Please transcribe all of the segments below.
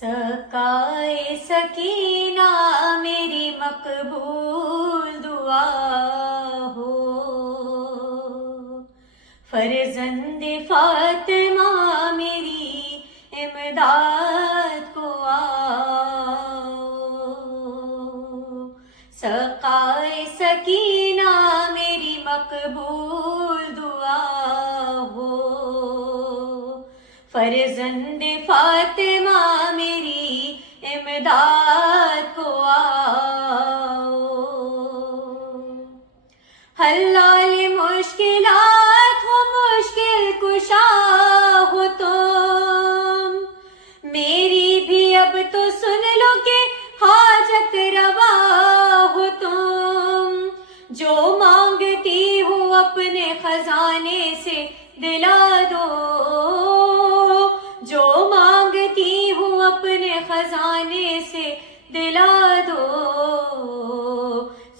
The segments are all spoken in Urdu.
سقائے سکینہ میری مقبول دعا ہو، فرزند فاطمہ میری امداد کو آؤ، سقائے سکینہ میری مقبول دعا ہو، فرزند فاطمہ میری امداد کو آؤ، حلال مشکلات ہو، مشکل کشا ہو تم، میری بھی اب تو سن لو کہ حاجت روا ہو تم، جو مانگتی ہو اپنے خزانے سے دلا دو، جو مانگتی ہوں اپنے خزانے سے دلا دو،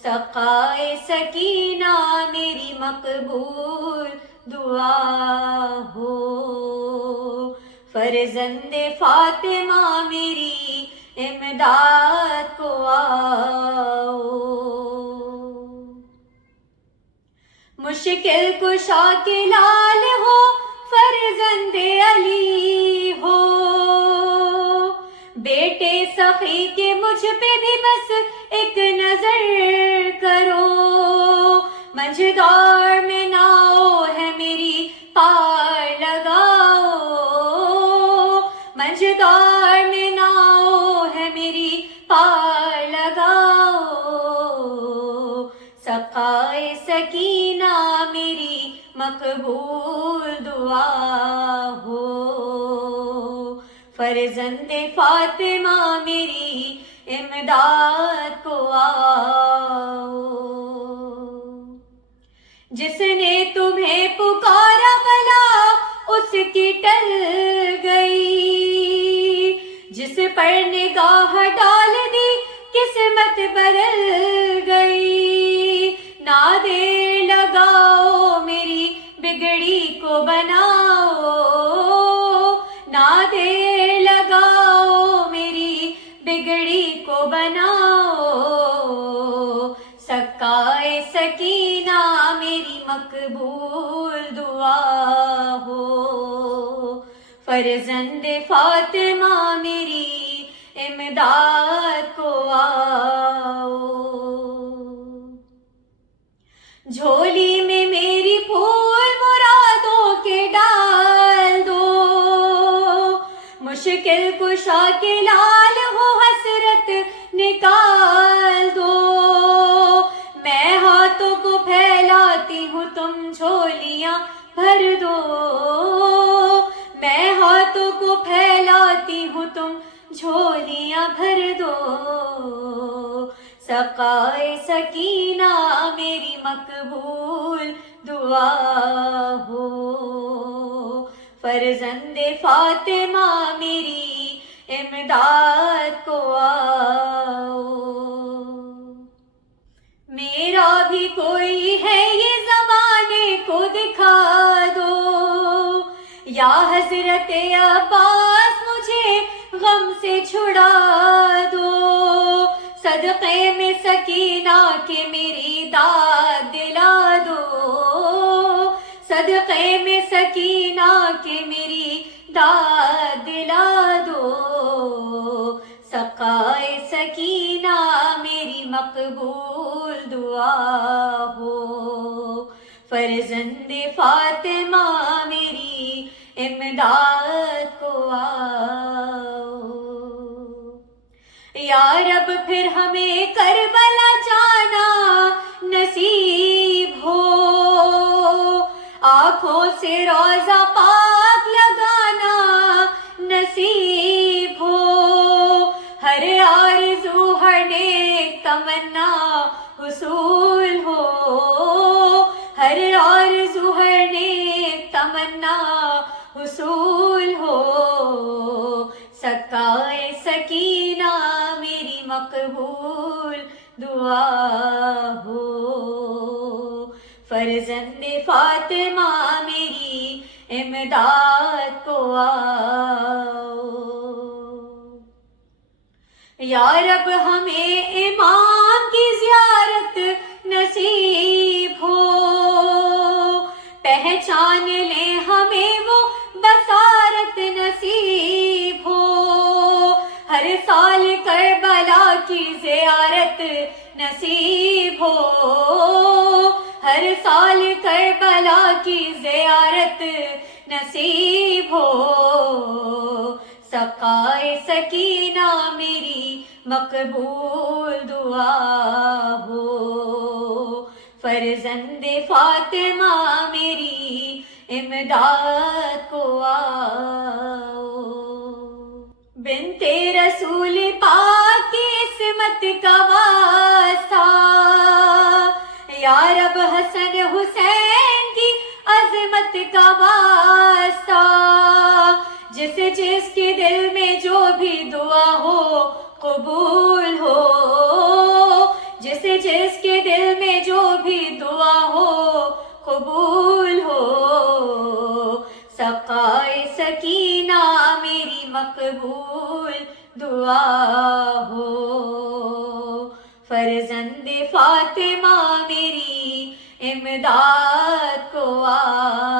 سقائے سکینہ میری مقبول دعا ہو، فرزند فاطمہ میری امداد کو آؤ، مشکل کشا کے لال ہو، فرزند علی ہو، بیٹے سخی کے مجھ پہ بھی بس ایک نظر کرو، منجدار میں ناؤ ہے میری پار لگاؤ، منجدار میں ناؤ ہے میری پار لگاؤ، سقائے سکینہ میری مقبول دعا ہو، فرزند فاطمہ میری امداد کو آؤ، جس نے تمہیں پکارا بلا اس کی ٹل گئی، جس پر نگاہ ڈال دی قسمت بدل گئی، نہ دیر لگاؤ میری بگڑی کو بناؤ، نہ دیر لگاؤ میری بگڑی کو بناؤ، سقائے سکینہ میری مقبول دعا ہو، فرزند فاطمہ میری امداد کو آؤ، جھولی میں میری پھول مرادوں کے ڈال دو، مشکل کشا کے لال ہو حسرت نکال دو، میں ہاتھوں کو پھیلاتی ہوں تم جھولیاں بھر دو، میں ہاتھوں کو پھیلاتی ہوں تم جھولیاں بھر دو، سقائے سکینہ میری مقبول دعا ہو، فرزند فاطمہ میری امداد کو آؤ، میرا بھی کوئی ہے یہ زمانے کو دکھا دو، یا حضرت عباس مجھے غم سے چھڑا دو، صدقے میں سکینہ کے میری داد دلا دو، صدقے میں سکینہ کے میری داد دلا دو، سقائے سکینہ میری مقبول دعا ہو، فرزند فاطمہ میری امداد کو آؤ، یا رب پھر ہمیں کربلا جانا نصیب ہو، آنکھوں سے روضہ پاک لگانا نصیب ہو، ہر آرزو ہر نیک تمنا حصول ہو، ہر آرزو ہر نیک تمنا حصول ہو، سقائے سکینہ میری مقبول دعا ہو، فرزند فاطمہ میری امداد کو آؤ۔ یا رب ہمیں امام کی زیارت نصیب ہو، پہچان لیں ہمیں وہ بصارت نصیب ہو، ہر سال کربلا کی زیارت نصیب ہو، ہر سال کربلا کی زیارت نصیب ہو، سقائے سکینہ میری مقبول دعا ہو، فرزند فاطمہ میری امداد کو آؤ، بنت رسول پاک کی عصمت کا واسطہ، یا رب حسن حسین کی عظمت کا واسطہ، جس کے دل میں جو بھی دعا ہو قبول ہو، جس کے دل میں جو بھی دعا ہو قبول ہو، سقائے سکینہ میری مقبول دعا ہو، فرزند فاطمہ میری امداد کو آ